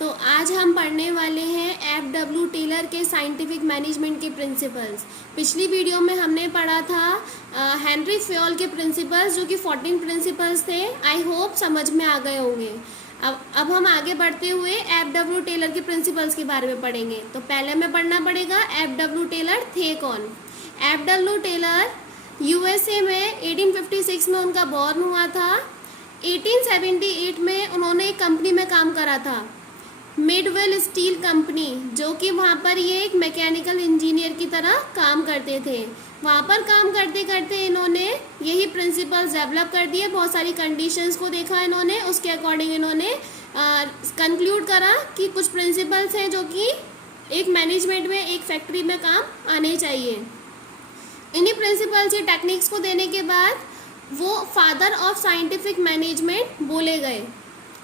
तो आज हम पढ़ने वाले हैं एफ.डब्ल्यू. टेलर के साइंटिफिक मैनेजमेंट के प्रिंसिपल्स। पिछली वीडियो में हमने पढ़ा था हेनरी फ्योल के प्रिंसिपल्स, जो कि 14 प्रिंसिपल्स थे। आई होप समझ में आ गए होंगे। अब हम आगे बढ़ते हुए एफ.डब्ल्यू. टेलर के प्रिंसिपल्स के बारे में पढ़ेंगे। तो पहले हमें पढ़ना पड़ेगा एफ.डब्ल्यू. टेलर थे कौन। एफ.डब्ल्यू. टेलर यूएसए में 1856 में उनका बॉर्न हुआ था। 1878 में उन्होंने एक कंपनी में काम करा था, मिडवेल स्टील कंपनी, जो कि वहाँ पर ये एक मैकेनिकल इंजीनियर की तरह काम करते थे। वहाँ पर काम करते करते इन्होंने यही प्रिंसिपल्स डेवलप कर दिए। बहुत सारी कंडीशंस को देखा इन्होंने, उसके अकॉर्डिंग इन्होंने कंक्लूड करा कि कुछ प्रिंसिपल्स हैं जो कि एक मैनेजमेंट में, एक फैक्ट्री में काम आने चाहिए। इन्हीं प्रिंसिपल्स या टेक्निक्स को देने के बाद वो फादर ऑफ साइंटिफिक मैनेजमेंट बोले गए।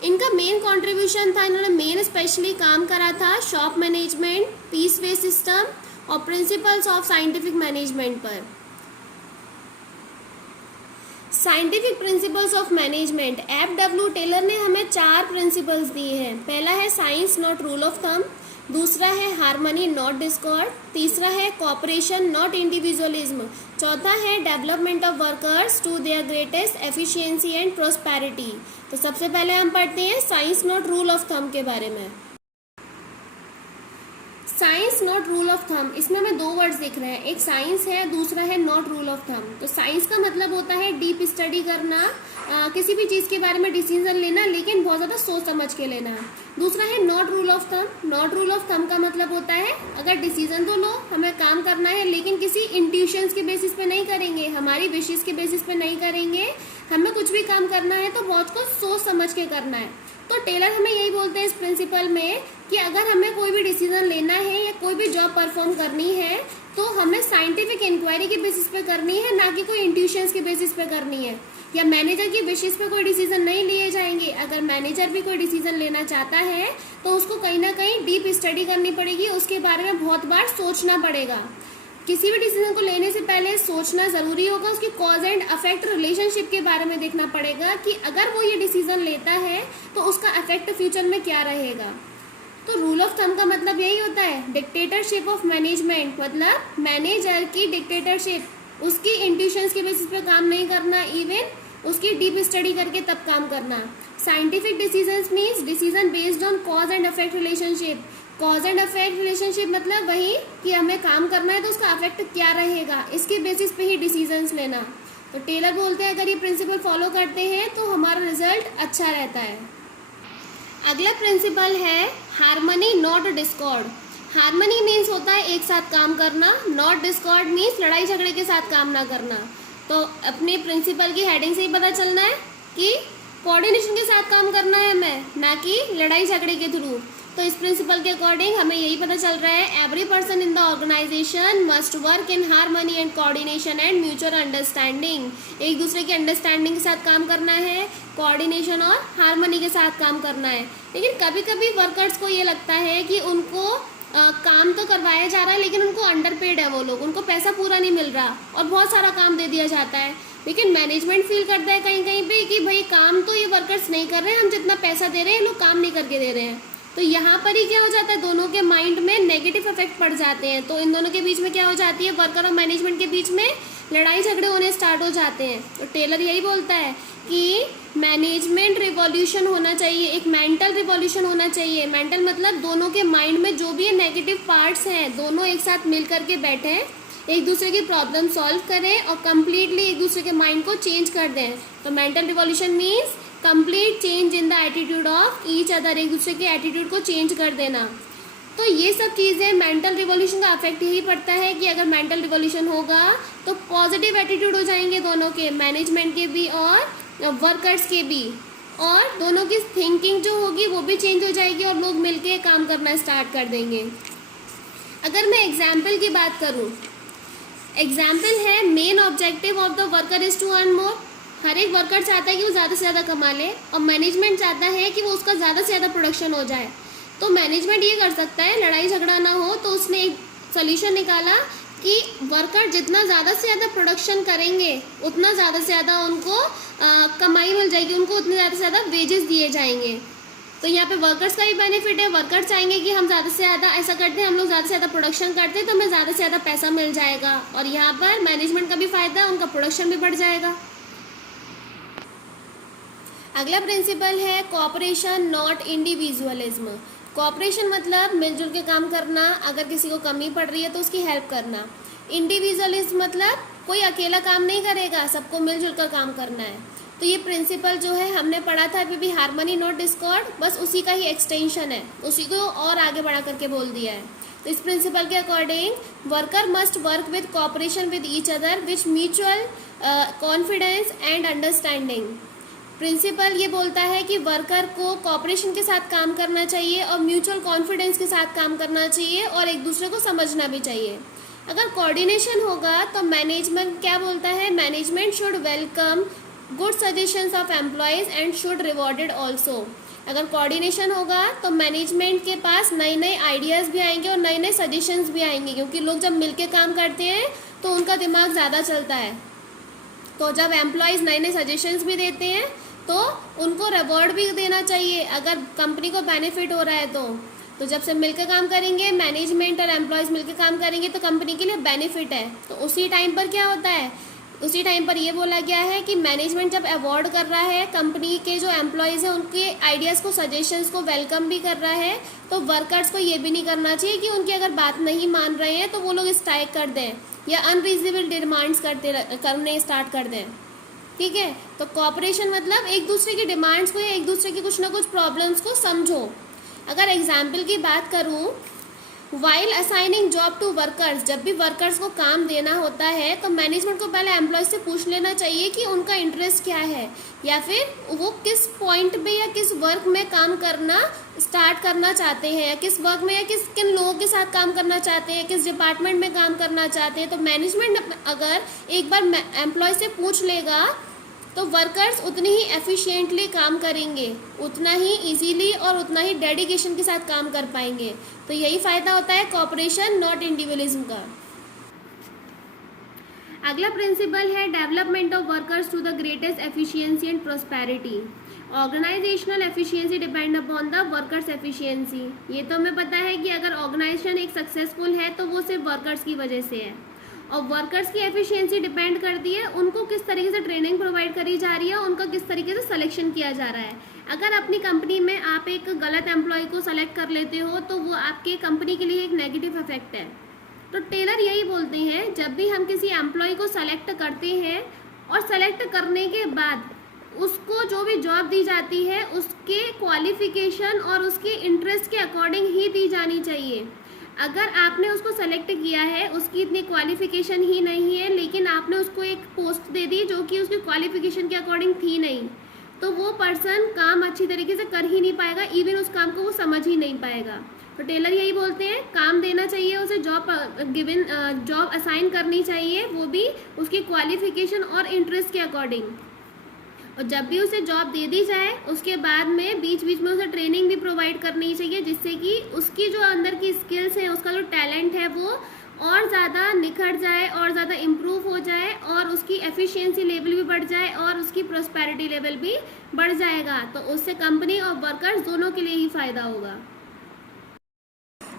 इनका मेन कंट्रीब्यूशन था, इन्होंने मेन स्पेशली काम करा था shop management, piece wage system और प्रिंसिपल्स ऑफ साइंटिफिक मैनेजमेंट पर। Scientific principles of management, F W. Taylor ने हमें 4 प्रिंसिपल्स दिए हैं। पहला है science not rule of thumb, दूसरा है हार्मनी नॉट डिस्कॉर्ड, तीसरा है कॉपरेशन नॉट इंडिविजुअलिज्म, चौथा है development of workers to their greatest efficiency and prosperity. तो सबसे पहले हम पढ़ते हैं science not rule of thumb के बारे में। Science not rule of thumb, इसमें हमें 2 वर्ड्स दिख रहे हैं, एक साइंस है, दूसरा है नॉट रूल ऑफ थंब। तो साइंस का मतलब होता है डीप स्टडी करना, किसी भी चीज़ के बारे में डिसीजन लेना, लेकिन बहुत ज़्यादा सोच समझ के लेना। दूसरा है not rule of thumb. Not rule of thumb का मतलब होता है अगर डिसीजन तो लो, हमें काम करना है, लेकिन किसी इंट्यूशंस के बेसिस पे नहीं करेंगे, हमारी विशेस के बेसिस पे नहीं करेंगे। हमें कुछ भी काम करना है तो बहुत कुछ सोच समझ के करना है। तो टेलर हमें यही बोलते हैं इस प्रिंसिपल में कि अगर हमें कोई भी डिसीजन लेना है या कोई भी जॉब परफॉर्म करनी है तो हमें साइंटिफिक इंक्वायरी के बेसिस पे करनी है, ना कि कोई इंट्यूशंस के बेसिस पे करनी है। या मैनेजर की विशेस पे कोई डिसीजन नहीं लिए जाएंगे। अगर मैनेजर भी कोई डिसीजन लेना चाहता है तो उसको कहीं ना कहीं डीप स्टडी करनी पड़ेगी, उसके बारे में बहुत बार सोचना पड़ेगा। किसी भी डिसीजन को लेने से पहले सोचना ज़रूरी होगा, उसकी कॉज एंड अफेक्ट रिलेशनशिप के बारे में देखना पड़ेगा कि अगर वो ये डिसीजन लेता है तो उसका अफेक्ट फ्यूचर में क्या रहेगा। तो रूल ऑफ थंब का मतलब यही होता है डिक्टेटरशिप ऑफ मैनेजमेंट, मतलब मैनेजर की डिक्टेटरशिप, उसकी इंट्यूशंस के बेसिस पे काम नहीं करना, इवन उसकी डीप स्टडी करके तब काम करना। Scientific decisions means decision based on cause and affect relationship. Cause and affect relationship मतलब वही कि हमें काम करना है तो उसका अफेक्ट क्या रहेगा, इसके बेसिस पे ही डिसीजंस लेना। तो टेलर बोलते हैं अगर ये प्रिंसिपल फॉलो करते हैं तो हमारा रिजल्ट अच्छा रहता है। अगला प्रिंसिपल है harmony not Discord. Harmony means होता है एक साथ काम करना, नॉट डिस्कॉर्ड मीन्स लड़ाई झगड़े के साथ काम ना करना। तो अपने प्रिंसिपल की हेडिंग से ही पता चलना है कि कोऑर्डिनेशन के साथ काम करना है हमें, ना कि लड़ाई झगड़े के थ्रू। तो इस प्रिंसिपल के अकॉर्डिंग हमें यही पता चल रहा है every person in the organisation must work in harmony and coordination and mutual understanding. एक दूसरे की अंडरस्टैंडिंग के साथ काम करना है, कोऑर्डिनेशन और हार्मनी के साथ काम करना है। लेकिन कभी कभी वर्कर्स को ये लगता है कि उनको काम तो करवाया जा रहा है लेकिन उनको अंडरपेड है वो लोग, उनको पैसा पूरा नहीं मिल रहा और बहुत सारा काम दे दिया जाता है। लेकिन मैनेजमेंट फील करता है कहीं कहीं पे कि भाई काम तो ये वर्कर्स नहीं कर रहे हैं, हम जितना पैसा दे रहे हैं लोग काम नहीं करके दे रहे हैं। तो यहाँ पर ही क्या हो जाता है, दोनों के माइंड में नेगेटिव इफेक्ट पड़ जाते हैं। तो इन दोनों के बीच में क्या हो जाती है, वर्कर और मैनेजमेंट के बीच में लड़ाई झगड़े होने स्टार्ट हो जाते हैं। तो टेलर यही बोलता है कि मैनेजमेंट रिवॉल्यूशन होना चाहिए, एक मेंटल रिवॉल्यूशन होना चाहिए। मेंटल मतलब दोनों के माइंड में जो भी नेगेटिव पार्ट्स हैं, दोनों एक साथ मिल करके बैठें, एक दूसरे की प्रॉब्लम सॉल्व करें और कम्प्लीटली एक दूसरे के माइंड को चेंज कर दें। तो mental revolution means complete change in the attitude of each other, एक दूसरे के एटीट्यूड को चेंज कर देना। तो ये सब चीज़ें मेंटल रिवॉल्यूशन का अफेक्ट यही पड़ता है कि अगर मेंटल रिवॉल्यूशन होगा तो पॉजिटिव एटीट्यूड हो जाएंगे दोनों के, मैनेजमेंट के भी और वर्कर्स के भी, और दोनों की थिंकिंग जो होगी वो भी चेंज हो जाएगी और लोग मिलके काम करना स्टार्ट कर देंगे। अगर मैं एग्जाम्पल की बात करूँ, एग्जाम्पल है main objective of the worker is to earn more. हर एक वर्कर चाहता है कि वो ज़्यादा से ज़्यादा कमा ले और मैनेजमेंट चाहता है कि वो उसका ज़्यादा से ज़्यादा प्रोडक्शन हो जाए। तो मैनेजमेंट ये कर सकता है लड़ाई झगड़ा ना हो, तो उसने एक सोल्यूशन निकाला कि वर्कर जितना ज़्यादा से ज़्यादा प्रोडक्शन करेंगे उतना ज़्यादा से ज़्यादा उनको कमाई मिल जाएगी, उनको उतने ज़्यादा से ज़्यादा वेजेस दिए जाएंगे। तो यहाँ पे वर्कर्स का भी बेनिफिट है, वर्कर्स चाहेंगे कि हम ज़्यादा से ज़्यादा ऐसा करते हैं, हम लोग ज़्यादा से ज़्यादा प्रोडक्शन करते हैं तो हमें ज़्यादा से ज़्यादा पैसा मिल जाएगा, और यहाँ पर मैनेजमेंट का भी फ़ायदा है, उनका प्रोडक्शन भी बढ़ जाएगा। अगला प्रिंसिपल है कोऑपरेशन नॉट इंडिविजुअलिज्म। कोऑपरेशन मतलब मिलजुल के काम करना, अगर किसी को कमी पड़ रही है तो उसकी हेल्प करना। इंडिविजुअलिज्म मतलब कोई अकेला काम नहीं करेगा, सबको मिलजुल कर काम करना है। तो ये प्रिंसिपल जो है हमने पढ़ा था अभी भी, हार्मनी नॉट डिस्कॉर्ड, बस उसी का ही एक्सटेंशन है, उसी को और आगे बढ़ा करके बोल दिया है। तो इस प्रिंसिपल के according worker must work with cooperation with each other which mutual confidence and understanding. Principle ये बोलता है कि वर्कर को कोऑपरेशन के साथ काम करना चाहिए और म्यूचुअल कॉन्फिडेंस के साथ काम करना चाहिए और एक दूसरे को समझना भी चाहिए। अगर कोऑर्डिनेशन होगा तो मैनेजमेंट क्या बोलता है, management should welcome good suggestions of employees and should rewarded also. अगर कोऑर्डिनेशन होगा तो मैनेजमेंट के पास नए नए आइडियाज़ भी आएंगे और नए नए सजेशंस भी आएंगे, क्योंकि लोग जब मिलके काम करते हैं तो उनका दिमाग ज़्यादा चलता है। तो जब एम्प्लॉयज़ नए नए सजेशंस भी देते हैं तो उनको रिवॉर्ड भी देना चाहिए, अगर कंपनी को बेनिफिट हो रहा है तो जब से मिलकर काम करेंगे, मैनेजमेंट और एम्प्लॉयज़ मिलकर काम करेंगे तो कंपनी के लिए बेनिफिट है। तो उसी टाइम पर क्या होता है, उसी टाइम पर ये बोला गया है कि मैनेजमेंट जब अवॉर्ड कर रहा है कंपनी के जो एम्प्लॉयज़ हैं उनके आइडियाज़ को, सजेशंस को वेलकम भी कर रहा है, तो वर्कर्स को ये भी नहीं करना चाहिए कि उनकी अगर बात नहीं मान रहे हैं तो वो लोग स्ट्राइक कर दें या अनरीजनेबल डिमांड्स करने स्टार्ट कर दें। ठीक है, तो कोऑपरेशन मतलब एक दूसरे की डिमांड्स को या एक दूसरे की कुछ ना कुछ प्रॉब्लम्स को समझो। अगर एग्जाम्पल की बात करूँ, while assigning job to workers, जब भी वर्कर्स को काम देना होता है तो मैनेजमेंट को पहले एम्प्लॉयज से पूछ लेना चाहिए कि उनका इंटरेस्ट क्या है, या फिर वो किस पॉइंट पे या किस वर्क में काम करना स्टार्ट करना चाहते हैं, या किस वर्क में या किन लोगों के साथ काम करना चाहते हैं, किस डिपार्टमेंट में काम करना चाहते हैं। तो मैनेजमेंट अगर एक बार एम्प्लॉय से पूछ लेगा तो वर्कर्स उतनी ही एफिशिएंटली काम करेंगे, उतना ही इजीली और उतना ही डेडिकेशन के साथ काम कर पाएंगे। तो यही फ़ायदा होता है कोऑपरेशन नॉट इंडिविजुअलिज्म का। अगला प्रिंसिपल है development of workers to the greatest efficiency and prosperity. Organisational efficiency depend upon the workers efficiency. ये तो हमें पता है कि अगर ऑर्गेनाइजेशन एक सक्सेसफुल है तो वो सिर्फ वर्कर्स की वजह से है, और वर्कर्स की एफिशिएंसी डिपेंड करती है उनको किस तरीके से ट्रेनिंग प्रोवाइड करी जा रही है, उनका किस तरीके से सिलेक्शन किया जा रहा है। अगर अपनी कंपनी में आप एक गलत एम्प्लॉय को सेलेक्ट कर लेते हो तो वो आपके कंपनी के लिए एक नेगेटिव इफेक्ट है। तो टेलर यही बोलते हैं, जब भी हम किसी एम्प्लॉय को सेलेक्ट करते हैं और सेलेक्ट करने के बाद उसको जो भी जॉब दी जाती है उसके क्वालिफिकेशन और उसके इंटरेस्ट के अकॉर्डिंग ही दी जानी चाहिए। अगर आपने उसको सेलेक्ट किया है, उसकी इतनी क्वालिफिकेशन ही नहीं है, लेकिन आपने उसको एक पोस्ट दे दी जो कि उसकी क्वालिफिकेशन के अकॉर्डिंग थी नहीं, तो वो पर्सन काम अच्छी तरीके से कर ही नहीं पाएगा, इवन उस काम को वो समझ ही नहीं पाएगा। तो टेलर यही बोलते हैं, काम देना चाहिए उसे, जॉब असाइन करनी चाहिए, वो भी उसकी क्वालिफिकेशन और इंटरेस्ट के अकॉर्डिंग। और जब भी उसे जॉब दे दी जाए उसके बाद में बीच बीच में उसे ट्रेनिंग भी प्रोवाइड करनी चाहिए, जिससे कि उसकी जो अंदर की स्किल्स है, उसका जो टैलेंट है वो और ज़्यादा निखर जाए और ज़्यादा इम्प्रूव हो जाए और उसकी एफिशिएंसी लेवल भी बढ़ जाए और उसकी प्रोस्पेरिटी लेवल भी बढ़ जाएगा। तो उससे कंपनी और वर्कर्स दोनों के लिए ही फ़ायदा होगा।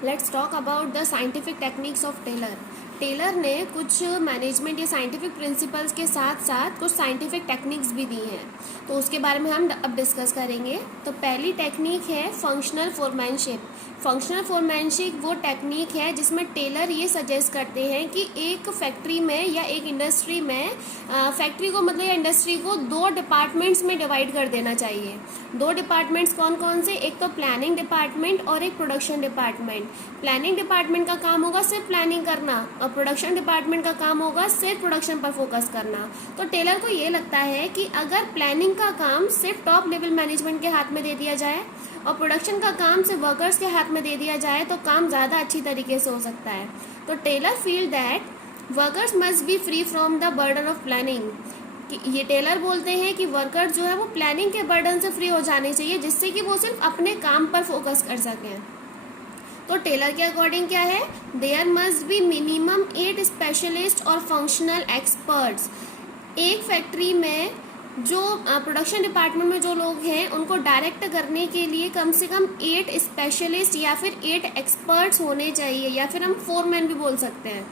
Let's talk about the scientific techniques of Taylor. Taylor ने कुछ मैनेजमेंट या साइंटिफिक प्रिंसिपल्स के साथ साथ कुछ साइंटिफिक टेक्निक्स भी दी हैं, तो उसके बारे में हम अब डिस्कस करेंगे। तो पहली टेक्निक है फंक्शनल फोरमैनशिप। फंक्शनल फोरमैनशिप वो टेक्निक है जिसमें टेलर ये सजेस्ट करते हैं कि एक फैक्ट्री में या एक इंडस्ट्री में फैक्ट्री को मतलब या इंडस्ट्री को 2 डिपार्टमेंट्स में डिवाइड कर देना चाहिए। 2 डिपार्टमेंट्स कौन कौन से, एक तो प्लानिंग डिपार्टमेंट और एक प्रोडक्शन डिपार्टमेंट। प्लानिंग डिपार्टमेंट का काम होगा सिर्फ प्लानिंग करना और प्रोडक्शन डिपार्टमेंट का काम होगा सिर्फ प्रोडक्शन पर फोकस करना। तो टेलर को ये लगता है कि अगर प्लानिंग का काम सिर्फ टॉप लेवल मैनेजमेंट के हाथ में दे दिया जाए और प्रोडक्शन का काम सिर्फ वर्कर्स के हाथ में दे दिया जाए तो काम ज़्यादा अच्छी तरीके से हो सकता है। तो Taylor feel that workers must be free from the burden of planning. ये टेलर बोलते हैं कि वर्कर्स जो है वो प्लानिंग के बर्डन से फ्री हो जाने चाहिए, जिससे कि वो सिर्फ अपने काम पर फोकस कर सकें। तो टेलर के अकॉर्डिंग क्या है, there must be minimum 8 specialist और फंक्शनल एक्सपर्ट्स। एक फैक्ट्री में जो प्रोडक्शन डिपार्टमेंट में जो लोग हैं उनको डायरेक्ट करने के लिए कम से कम 8 स्पेशलिस्ट या फिर 8 एक्सपर्ट्स होने चाहिए, या फिर हम फोरमैन भी बोल सकते हैं,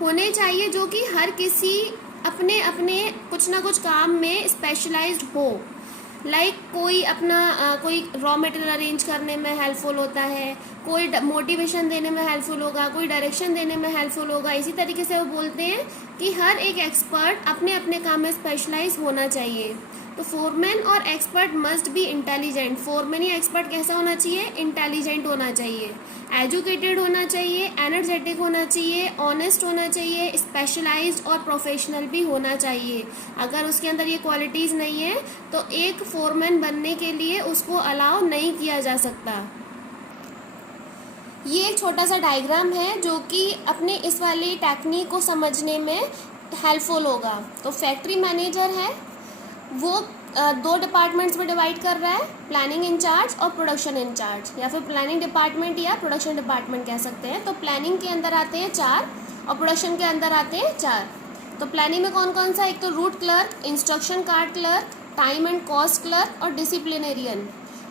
होने चाहिए, जो कि हर किसी अपने अपने कुछ ना कुछ काम में स्पेशलाइज्ड हो। लाइक कोई अपना कोई रॉ मटेरियल अरेंज करने में हेल्पफुल होता है, कोई मोटिवेशन देने में हेल्पफुल होगा, कोई डायरेक्शन देने में हेल्पफुल होगा। इसी तरीके से वो बोलते हैं कि हर एक एक्सपर्ट अपने अपने काम में स्पेशलाइज होना चाहिए। तो फोरमैन और expert must be intelligent. Foreman या एक्सपर्ट कैसा होना चाहिए? इंटेलिजेंट होना चाहिए, एजुकेटेड होना चाहिए, एनर्जेटिक होना चाहिए, ऑनेस्ट होना चाहिए, स्पेशलाइज्ड और प्रोफेशनल भी होना चाहिए। अगर उसके अंदर ये क्वालिटीज़ नहीं है तो एक फोरमैन बनने के लिए उसको अलाउ नहीं किया जा सकता। ये एक छोटा सा डायग्राम है जो कि अपने इस वाली टेक्निक को समझने में हेल्पफुल होगा। तो फैक्ट्री मैनेजर है, वो 2 डिपार्टमेंट्स में डिवाइड कर रहा है, प्लानिंग इंचार्ज और प्रोडक्शन इंचार्ज, या फिर प्लानिंग डिपार्टमेंट या प्रोडक्शन डिपार्टमेंट कह सकते हैं। तो प्लानिंग के अंदर आते हैं 4 और प्रोडक्शन के अंदर आते हैं 4। तो प्लानिंग में कौन कौन सा? एक तो root clerk, instruction card clerk, time and cost clerk और डिसिप्लिनेरियन।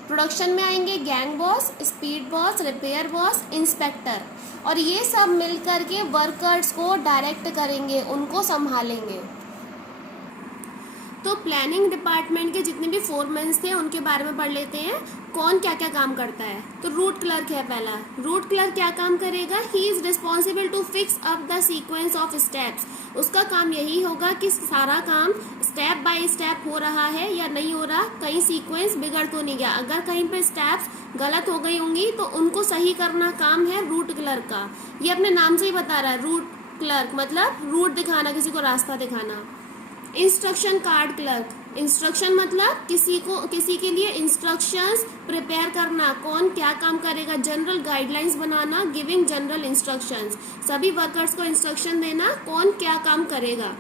प्रोडक्शन में आएंगे gang boss, speed boss, repair boss, inspector, और ये सब मिल करके वर्कर्स को डायरेक्ट करेंगे, उनको संभालेंगे। तो प्लानिंग डिपार्टमेंट के जितने भी फोरमैन्स थे उनके बारे में पढ़ लेते हैं, कौन क्या क्या काम करता है। तो रूट क्लर्क है पहला। रूट क्लर्क क्या काम करेगा? He is responsible to fix up the sequence of steps. उसका काम यही होगा कि सारा काम स्टेप बाय स्टेप हो रहा है या नहीं हो रहा, कहीं सीक्वेंस बिगड़ तो नहीं गया। अगर कहीं पे स्टेप्स गलत हो गई होंगी तो उनको सही करना काम है रूट क्लर्क का। ये अपने नाम से ही बता रहा है, रूट क्लर्क मतलब रूट दिखाना, किसी को रास्ता दिखाना। इंस्ट्रक्शन कार्ड क्लर्क, इंस्ट्रक्शन मतलब किसी के लिए इंस्ट्रक्शंस प्रिपेयर करना, कौन क्या काम करेगा, जनरल गाइडलाइंस बनाना, गिविंग जनरल इंस्ट्रक्शंस, सभी वर्कर्स को इंस्ट्रक्शन देना कौन क्या काम करेगा।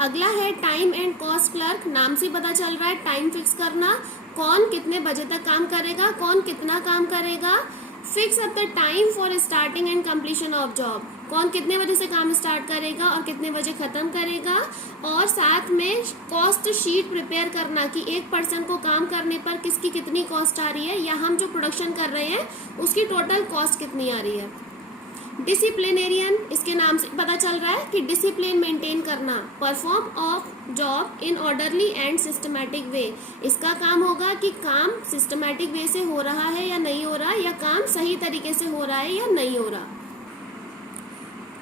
अगला है टाइम एंड कॉस्ट क्लर्क, नाम से पता चल रहा है टाइम फिक्स करना, कौन कितने बजे तक काम करेगा, कौन कितना काम करेगा। Fix up the time for starting and completion of job, कौन कितने बजे से काम स्टार्ट करेगा और कितने बजे खत्म करेगा। और साथ में कॉस्ट शीट प्रिपेयर करना कि एक पर्सन को काम करने पर किसकी कितनी कॉस्ट आ रही है, या हम जो प्रोडक्शन कर रहे हैं उसकी टोटल कॉस्ट कितनी आ रही है। डिसिप्लिनेरियन, इसके नाम से पता चल रहा है कि डिसिप्लिन मेंटेन करना, perform of job in orderly and systematic way. इसका काम होगा कि काम सिस्टमैटिक वे से हो रहा है या नहीं हो रहा, या काम सही तरीके से हो रहा है या नहीं हो रहा।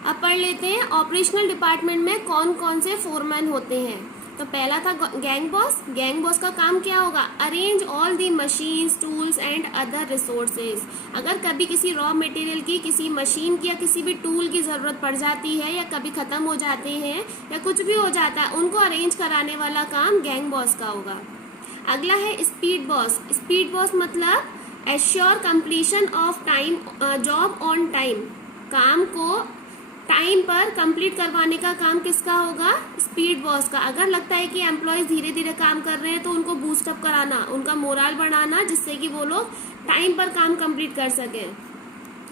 अब पढ़ लेते हैं ऑपरेशनल डिपार्टमेंट में कौन कौन से फोरमैन होते हैं। तो पहला था गैंग बॉस। गैंग बॉस का काम क्या होगा? Arrange all the machines, tools and other resources. अगर कभी किसी रॉ मटेरियल की, किसी मशीन की या किसी भी टूल की ज़रूरत पड़ जाती है, या कभी ख़त्म हो जाते हैं या कुछ भी हो जाता है, उनको अरेंज कराने वाला काम गैंग बॉस का होगा। अगला है स्पीड बॉस। स्पीड बॉस मतलब assure completion of time job on time, काम को टाइम पर कंप्लीट करवाने का काम किसका होगा? स्पीड बॉस का। अगर लगता है कि एम्प्लॉयज धीरे धीरे काम कर रहे हैं तो उनको बूस्ट अप कराना, उनका मोरल बढ़ाना, जिससे कि वो लोग टाइम पर काम कंप्लीट कर सकें।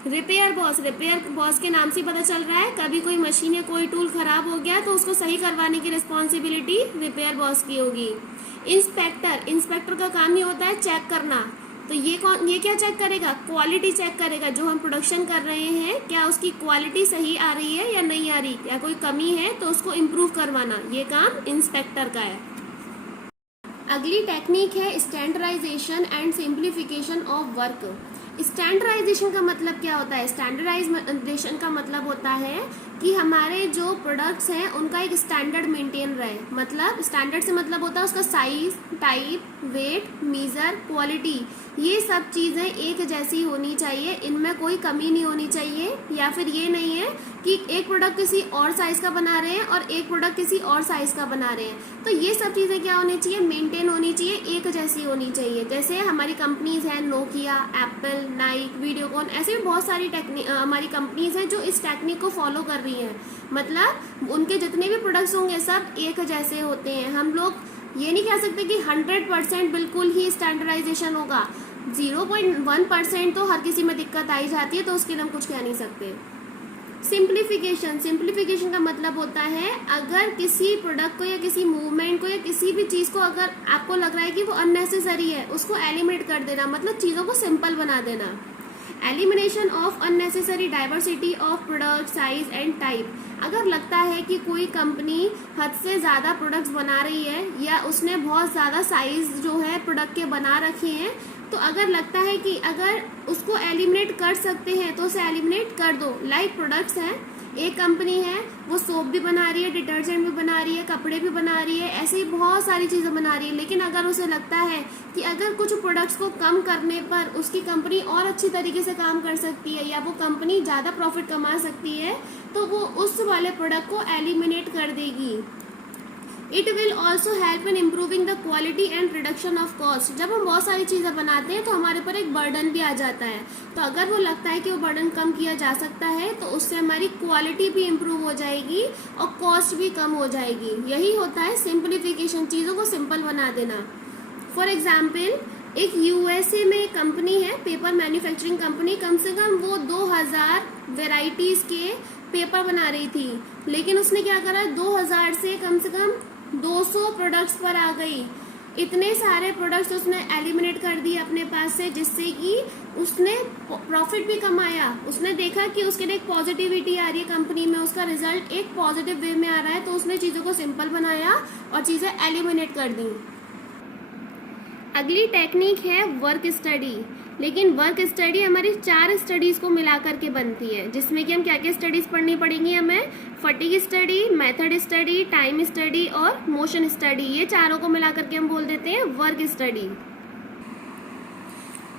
रिपेयर बॉस, रिपेयर बॉस के नाम से पता चल रहा है कभी कोई मशीन या कोई टूल खराब हो गया तो उसको सही करवाने की रिस्पॉन्सिबिलिटी रिपेयर बॉस की होगी। इंस्पेक्टर, इंस्पेक्टर का काम ही होता है चेक करना। तो ये क्या चेक करेगा? क्वालिटी चेक करेगा। जो हम प्रोडक्शन कर रहे हैं क्या उसकी क्वालिटी सही आ रही है या नहीं आ रही, या कोई कमी है तो उसको इम्प्रूव करवाना, ये काम इंस्पेक्टर का है। अगली टेक्निक है standardisation and simplification of work. Standardisation का मतलब क्या होता है? स्टैंडर्डाइजेशन का मतलब होता है कि हमारे जो प्रोडक्ट्स हैं उनका एक स्टैंडर्ड मेंटेन रहे। मतलब स्टैंडर्ड से मतलब होता है उसका size, type, weight, measure, quality, ये सब चीज़ें एक जैसी होनी चाहिए, इनमें कोई कमी नहीं होनी चाहिए। या फिर ये नहीं है कि एक प्रोडक्ट किसी और साइज़ का बना रहे हैं और एक प्रोडक्ट किसी और साइज़ का बना रहे हैं। तो ये सब चीज़ें क्या होनी चाहिए? मेंटेन होनी चाहिए, एक जैसी होनी चाहिए। जैसे हमारी कंपनीज़ हैं नोकिया, एप्पल, नाइक, वीडियोकॉन, ऐसे भी बहुत सारी हमारी कंपनीज़ हैं जो इस टेक्निक को फॉलो कर रही हैं। मतलब उनके जितने भी प्रोडक्ट्स होंगे सब एक जैसे होते हैं। हम लोग ये नहीं कह सकते कि 100% बिल्कुल ही स्टैंडर्डाइजेशन होगा। 0.1% तो हर किसी में दिक्कत आई जाती है, तो उसके लिए हम कुछ कह नहीं सकते। सिंप्लीफिकेशन का मतलब होता है अगर किसी प्रोडक्ट को या किसी मूवमेंट को या किसी भी चीज़ को अगर आपको लग रहा है कि वो अननेसेसरी है, उसको एलिमिनेट कर देना, मतलब चीज़ों को सिंपल बना देना। Elimination of unnecessary diversity of product size and type. अगर लगता है कि कोई कंपनी हद से ज़्यादा प्रोडक्ट्स बना रही है या उसने बहुत ज़्यादा साइज जो है प्रोडक्ट के बना रखे हैं, तो अगर लगता है कि अगर उसको एलिमिनेट कर सकते हैं तो उसे एलिमिनेट कर दो। लाइक प्रोडक्ट्स हैं, एक कंपनी है वो सोप भी बना रही है, डिटर्जेंट भी बना रही है, कपड़े भी बना रही है, ऐसे ही बहुत सारी चीज़ें बना रही है, लेकिन अगर उसे लगता है कि अगर कुछ प्रोडक्ट्स को कम करने पर उसकी कंपनी और अच्छी तरीके से काम कर सकती है या वो कंपनी ज़्यादा प्रॉफिट कमा सकती है, तो वो उस वाले प्रोडक्ट को एलिमिनेट कर देगी। It will also help in improving the quality and reduction of cost. जब हम बहुत सारी चीज़ें बनाते हैं तो हमारे पर एक बर्डन भी आ जाता है, तो अगर वो लगता है कि वो बर्डन कम किया जा सकता है तो उससे हमारी क्वालिटी भी इम्प्रूव हो जाएगी और कॉस्ट भी कम हो जाएगी। यही होता है सिंप्लीफिकेशन, चीज़ों को सिंपल बना देना। फॉर एग्जाम्पल, एक यूएसए में एक कंपनी है, पेपर मैन्युफैक्चरिंग कंपनी, कम से कम वो 2000 वेराइटीज़ के पेपर बना रही थी, लेकिन उसने क्या करा, 2000 से कम 200 प्रोडक्ट्स पर आ गई। इतने सारे प्रोडक्ट्स उसने एलिमिनेट कर दिए अपने पास से, जिससे कि उसने प्रॉफिट भी कमाया। उसने देखा कि उसके लिए एक पॉजिटिविटी आ रही है कंपनी में, उसका रिजल्ट एक पॉजिटिव वे में आ रहा है, तो उसने चीज़ों को सिंपल बनाया और चीज़ें एलिमिनेट कर दी। अगली टेक्निक है वर्क स्टडी। लेकिन वर्क स्टडी हमारी 4 स्टडीज़ को मिला करके बनती है, जिसमें कि हम क्या क्या स्टडीज़ पढ़नी पड़ेंगी हमें, fatigue study, method study, time study और मोशन स्टडी। ये चारों को मिला करके हम बोल देते हैं वर्क स्टडी।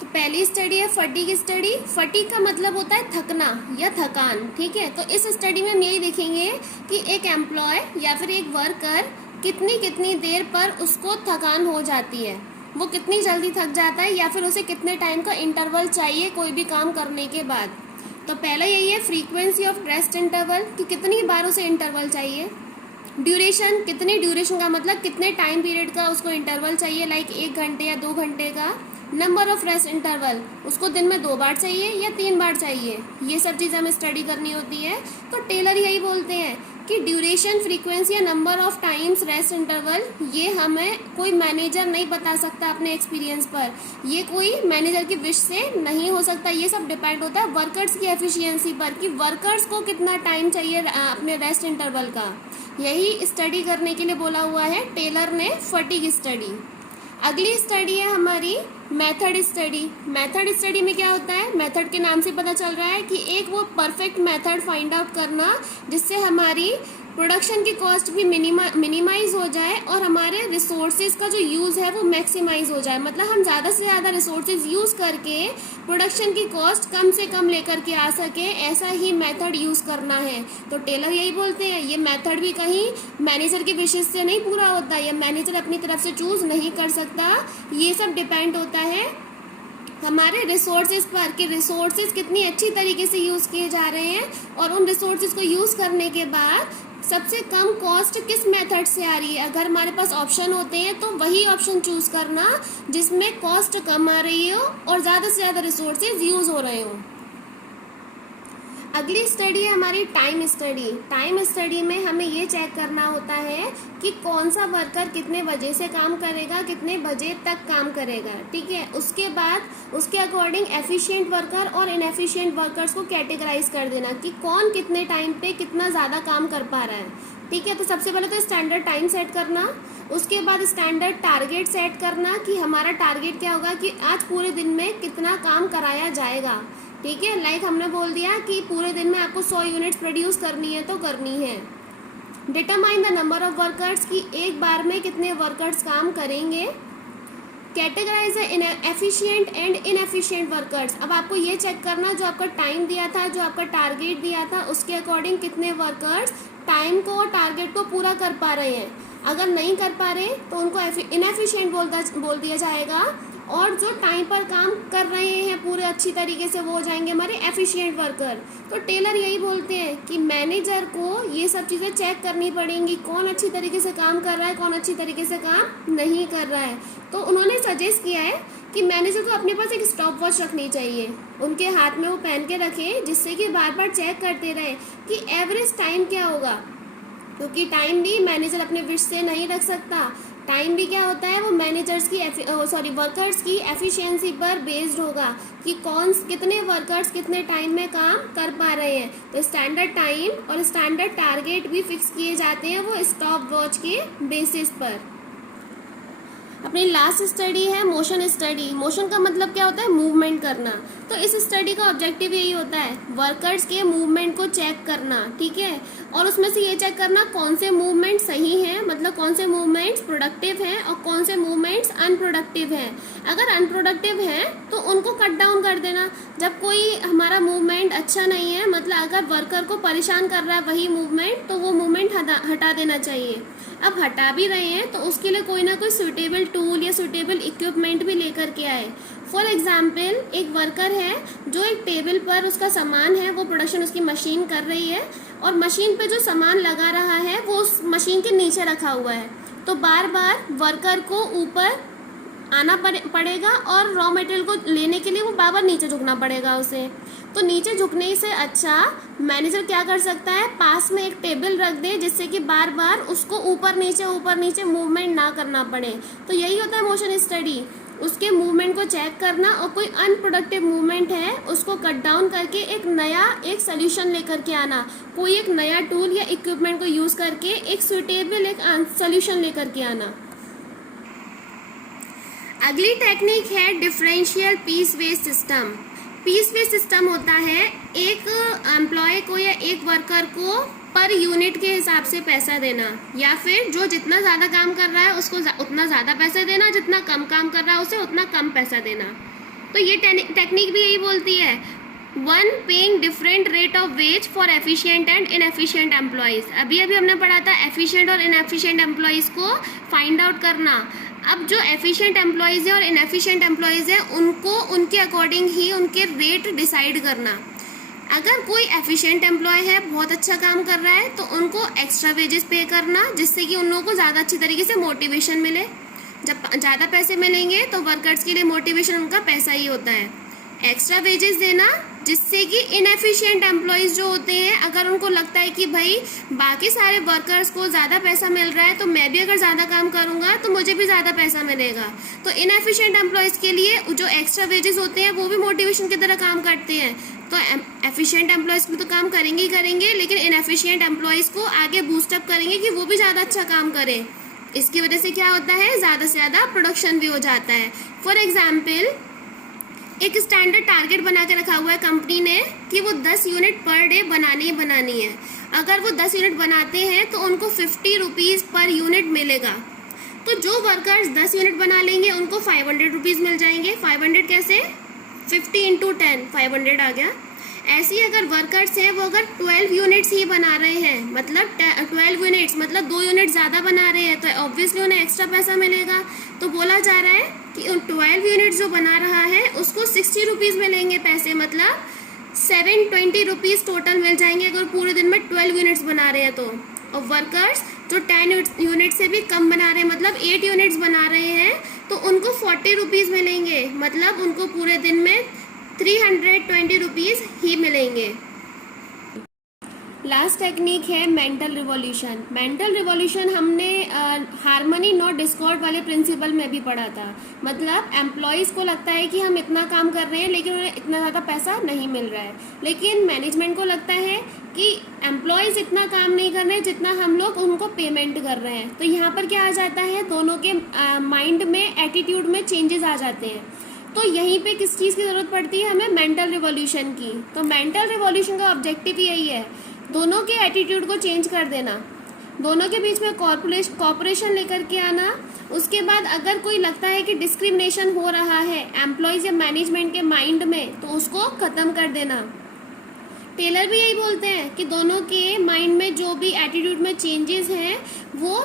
तो पहली स्टडी है फटीग स्टडी। फटीग का मतलब होता है थकना या थकान, ठीक है। तो इस स्टडी में हम यही देखेंगे कि एक एम्प्लॉय या फिर एक वर्कर कितनी देर पर उसको थकान हो जाती है, वो कितनी जल्दी थक जाता है या फिर उसे कितने टाइम का इंटरवल चाहिए कोई भी काम करने के बाद। तो पहला यही है फ्रीक्वेंसी ऑफ रेस्ट इंटरवल, कि कितनी बार उसे इंटरवल चाहिए। ड्यूरेशन, कितने ड्यूरेशन का मतलब कितने टाइम पीरियड का उसको इंटरवल चाहिए, लाइक 1 घंटे या 2 घंटे का। नंबर ऑफ रेस्ट इंटरवल, उसको दिन में 2 बार चाहिए या 3 बार चाहिए, ये सब चीज़ें हमें स्टडी करनी होती है। तो टेलर यही बोलते हैं कि ड्यूरेशन, फ्रीक्वेंसी या number of times rest interval, ये हमें कोई मैनेजर नहीं बता सकता अपने एक्सपीरियंस पर, ये कोई मैनेजर की विश से नहीं हो सकता। ये सब डिपेंड होता है वर्कर्स की एफिशिएंसी पर, कि वर्कर्स को कितना टाइम चाहिए अपने रेस्ट इंटरवल का। यही स्टडी करने के लिए बोला हुआ है टेलर ने फटीग स्टडी। अगली स्टडी है हमारी मेथड स्टडी। मेथड स्टडी में क्या होता है, मेथड के नाम से पता चल रहा है कि एक वो परफेक्ट मेथड फाइंड आउट करना जिससे हमारी प्रोडक्शन की कॉस्ट भी मिनिमाइज हो जाए और हमारे रिसोर्सेज का जो यूज़ है वो मैक्सिमाइज हो जाए। मतलब हम ज़्यादा से ज़्यादा रिसोर्सेज यूज़ करके प्रोडक्शन की कॉस्ट कम से कम लेकर के आ सके, ऐसा ही मेथड यूज़ करना है। तो टेलर यही बोलते हैं ये मेथड भी कहीं मैनेजर की विशेष से नहीं पूरा होता, या मैनेजर अपनी तरफ से चूज़ नहीं कर सकता। ये सब डिपेंड होता है हमारे रिसोर्सेज पर, कि रिसोर्सेज कितनी अच्छी तरीके से यूज़ किए जा रहे हैं और उन रिसोर्सेज को यूज़ करने के बाद सबसे कम कॉस्ट किस मेथड से आ रही है। अगर हमारे पास ऑप्शन होते हैं तो वही ऑप्शन चूज़ करना जिसमें कॉस्ट कम आ रही हो और ज़्यादा से ज़्यादा रिसोर्सेज यूज़ हो रहे हो। अगली स्टडी है हमारी टाइम स्टडी। टाइम स्टडी में हमें ये चेक करना होता है कि कौन सा वर्कर कितने बजे से काम करेगा, कितने बजे तक काम करेगा, ठीक है। उसके बाद उसके अकॉर्डिंग एफिशिएंट वर्कर और इनएफिशिएंट वर्कर्स को कैटेगराइज कर देना कि कौन कितने टाइम पे कितना ज़्यादा काम कर पा रहा है, ठीक है। तो सबसे पहले तो स्टैंडर्ड टाइम सेट करना, उसके बाद स्टैंडर्ड टारगेट सेट करना कि हमारा टारगेट क्या होगा कि आज पूरे दिन में कितना काम कराया जाएगा, ठीक है। लाइक हमने बोल दिया कि पूरे दिन में आपको 100 यूनिट्स प्रोड्यूस करनी है तो करनी है। Determine the number of workers, की एक बार में कितने वर्कर्स काम करेंगे। Categorise the efficient and inefficient workers. अब आपको ये चेक करना जो आपका टाइम दिया था, जो आपका टारगेट दिया था, उसके अकॉर्डिंग कितने वर्कर्स टाइम को और टारगेट को पूरा कर पा रहे हैं। अगर नहीं कर पा रहे तो उनको इनएफिशिएंट बोल दिया जाएगा और जो टाइम पर काम कर रहे हैं पूरे अच्छी तरीके से वो हो जाएंगे हमारे एफिशिएंट वर्कर। तो टेलर यही बोलते हैं कि मैनेजर को ये सब चीज़ें चेक करनी पड़ेंगी, कौन अच्छी तरीके से काम कर रहा है, कौन अच्छी तरीके से काम नहीं कर रहा है। तो उन्होंने सजेस्ट किया है कि मैनेजर को अपने पास एक स्टॉप वॉच रखनी चाहिए, उनके हाथ में वो पहन के रखें, जिससे कि बार बार चेक करते रहे कि एवरेज टाइम क्या होगा, क्योंकि टाइम भी मैनेजर अपने विश से नहीं रख सकता। टाइम भी क्या होता है, वो मैनेजर्स की वर्कर्स की एफिशिएंसी पर बेस्ड होगा कि कितने वर्कर्स कितने टाइम में काम कर पा रहे हैं। तो स्टैंडर्ड टाइम और स्टैंडर्ड टारगेट भी फिक्स किए जाते हैं वो स्टॉप वॉच के बेसिस पर। अपनी लास्ट स्टडी है मोशन स्टडी। मोशन का मतलब क्या होता है, मूवमेंट करना। तो इस स्टडी का ऑब्जेक्टिव यही होता है, वर्कर्स के मूवमेंट को चेक करना, ठीक है, और उसमें से ये चेक करना कौन से मूवमेंट सही हैं, मतलब कौन से मूवमेंट्स प्रोडक्टिव हैं और कौन से मूवमेंट्स अनप्रोडक्टिव हैं। अगर अनप्रोडक्टिव हैं तो उनको कट डाउन कर देना। जब कोई हमारा मूवमेंट अच्छा नहीं है, मतलब अगर वर्कर को परेशान कर रहा है वही मूवमेंट, तो वो मूवमेंट हटा देना चाहिए। अब हटा भी रहे हैं तो उसके लिए कोई ना कोई सुटेबल टूल या सुटेबल इक्विपमेंट भी लेकर के आए। फॉर एग्जाम्पल, एक वर्कर है जो एक टेबल पर उसका सामान है, वो प्रोडक्शन उसकी मशीन कर रही है और मशीन पे जो सामान लगा रहा है वो उस मशीन के नीचे रखा हुआ है। तो बार बार वर्कर को ऊपर आना पड़ेगा और रॉ मटेरियल को लेने के लिए वो बार बार नीचे झुकना पड़ेगा उसे। तो नीचे झुकने से अच्छा मैनेजर क्या कर सकता है, पास में एक टेबल रख दे जिससे कि बार बार उसको ऊपर नीचे मूवमेंट ना करना पड़े। तो यही होता है मोशन स्टडी, उसके मूवमेंट को चेक करना और कोई अनप्रोडक्टिव मूवमेंट है उसको कट डाउन करके एक सोल्यूशन लेकर के आना, कोई एक नया टूल या इक्विपमेंट को यूज़ करके एक सुटेबल सोल्यूशन लेकर के आना। अगली टेक्निक है differential piece wage system. Piece wage system होता है एक एम्प्लॉय को या एक वर्कर को पर यूनिट के हिसाब से पैसा देना, या फिर जो जितना ज़्यादा काम कर रहा है उसको उतना ज़्यादा पैसा देना, जितना कम काम कर रहा है उसे उतना कम पैसा देना। तो ये टेक्निक भी यही बोलती है, one paying different rate of ways for efficient and inefficient employees. अभी हमने पढ़ा था एफिशिएंट और इनएफिशिएंट एम्प्लॉयज़ को फाइंड आउट करना। अब जो एफिशिएंट एम्प्लॉयज़ हैं और इनएफिशिएंट एम्प्लॉयज़ हैं उनको उनके अकॉर्डिंग ही उनके रेट डिसाइड करना। अगर कोई एफिशिएंट एम्प्लॉय है, बहुत अच्छा काम कर रहा है, तो उनको एक्स्ट्रा वेजेस पे करना जिससे कि उन लोगों को ज़्यादा अच्छी तरीके से मोटिवेशन मिले। जब ज़्यादा पैसे मिलेंगे तो वर्कर्स के लिए मोटिवेशन उनका पैसा ही होता है। एक्स्ट्रा वेजेस देना जिससे कि इनएफिशिएंट एम्प्लॉयज़ जो होते हैं, अगर उनको लगता है कि भाई बाकी सारे वर्कर्स को ज़्यादा पैसा मिल रहा है तो मैं भी अगर ज़्यादा काम करूँगा तो मुझे भी ज़्यादा पैसा मिलेगा, तो इनएफिशिएंट एम्प्लॉयज़ के लिए जो एक्स्ट्रा वेजेस होते हैं वो भी मोटिवेशन की तरह काम करते हैं। तो एफिशिएंट एम्प्लॉयज़ भी तो काम करेंगे ही करेंगे, लेकिन इनएफिशिएंट एम्प्लॉयज़ को आगे बूस्टअप करेंगे कि वो भी ज़्यादा अच्छा काम करें। इसकी वजह से क्या होता है, ज़्यादा से ज़्यादा प्रोडक्शन भी हो जाता है। फॉर एग्जाम्पल, एक स्टैंडर्ड टारगेट बना के रखा हुआ है कंपनी ने कि वो 10 यूनिट पर डे बनानी है। अगर वो 10 यूनिट बनाते हैं तो उनको 50 रुपीज़ पर यूनिट मिलेगा। तो जो वर्कर्स 10 यूनिट बना लेंगे उनको 500 रुपीज़ मिल जाएंगे। 500 कैसे, 50 इंटू 10, 500 आ गया। ऐसे ही अगर वर्कर्स हैं वो अगर 12 यूनिट्स ही बना रहे हैं, मतलब 12 यूनिट्स मतलब 2 यूनिट ज़्यादा बना रहे हैं, तो ऑब्वियसली उन्हें एक्स्ट्रा पैसा मिलेगा। तो बोला जा रहा है कि उन 12 यूनिट्स जो बना रहा है उसको 60 रुपीज़ मिलेंगे पैसे, मतलब 720 रुपीज़ टोटल मिल जाएंगे अगर पूरे दिन में 12 यूनिट्स बना रहे हैं तो। और वर्कर्स जो 10 यूनिट से भी कम बना रहे हैं, मतलब 8 यूनिट्स बना रहे हैं, तो उनको 40 रुपीज़ मिलेंगे, मतलब उनको पूरे दिन में 320 रुपीज़ ही मिलेंगे। लास्ट टेक्निक है मेंटल रिवॉल्यूशन। मेंटल रिवॉल्यूशन हमने हार्मनी नॉट डिस्कॉर्ड वाले प्रिंसिपल में भी पढ़ा था। मतलब एम्प्लॉयज़ को लगता है कि हम इतना काम कर रहे हैं लेकिन उन्हें इतना ज़्यादा पैसा नहीं मिल रहा है, लेकिन मैनेजमेंट को लगता है कि एम्प्लॉयज़ इतना काम नहीं कर रहे हैं जितना हम लोग उनको पेमेंट कर रहे हैं। तो यहाँ पर क्या आ जाता है, दोनों के माइंड में, एटीट्यूड में चेंजेस आ जाते हैं। तो यहीं पे किस चीज़ की ज़रूरत पड़ती है हमें, मेंटल रिवॉल्यूशन की। तो मेंटल रिवॉल्यूशन का ऑब्जेक्टिव यही है, दोनों के एटीट्यूड को चेंज कर देना, दोनों के बीच में कॉपरेशन लेकर के आना। उसके बाद अगर कोई लगता है कि डिस्क्रिमिनेशन हो रहा है एम्प्लॉयज़ या मैनेजमेंट के माइंड में, तो उसको ख़त्म कर देना। टेलर भी यही बोलते हैं कि दोनों के माइंड में जो भी एटीट्यूड में चेंजेस हैं वो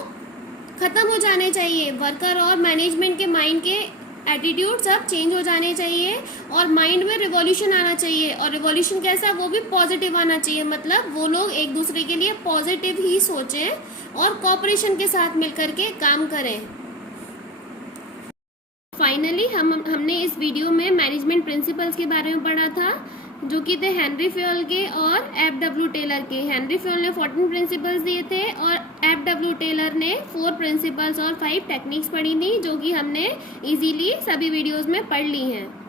ख़त्म हो जाने चाहिए, वर्कर और मैनेजमेंट के माइंड के एटीट्यूड सब चेंज हो जाने चाहिए और माइंड में रिवॉल्यूशन आना चाहिए। और रिवॉल्यूशन कैसा, वो भी पॉजिटिव आना चाहिए, मतलब वो लोग एक दूसरे के लिए पॉजिटिव ही सोचें और कोऑपरेशन के साथ मिलकर के काम करें। फाइनली हमने इस वीडियो में मैनेजमेंट प्रिंसिपल्स के बारे में पढ़ा था, जो कि थे हेनरी फ्योल के और एफ.डब्ल्यू. टेलर के। हेनरी फ्योल ने 14 प्रिंसिपल्स दिए थे और एफ.डब्ल्यू. टेलर ने 4 प्रिंसिपल्स और 5 टेक्निक्स पढ़ी थी, जो कि हमने इजीली सभी वीडियोस में पढ़ ली हैं।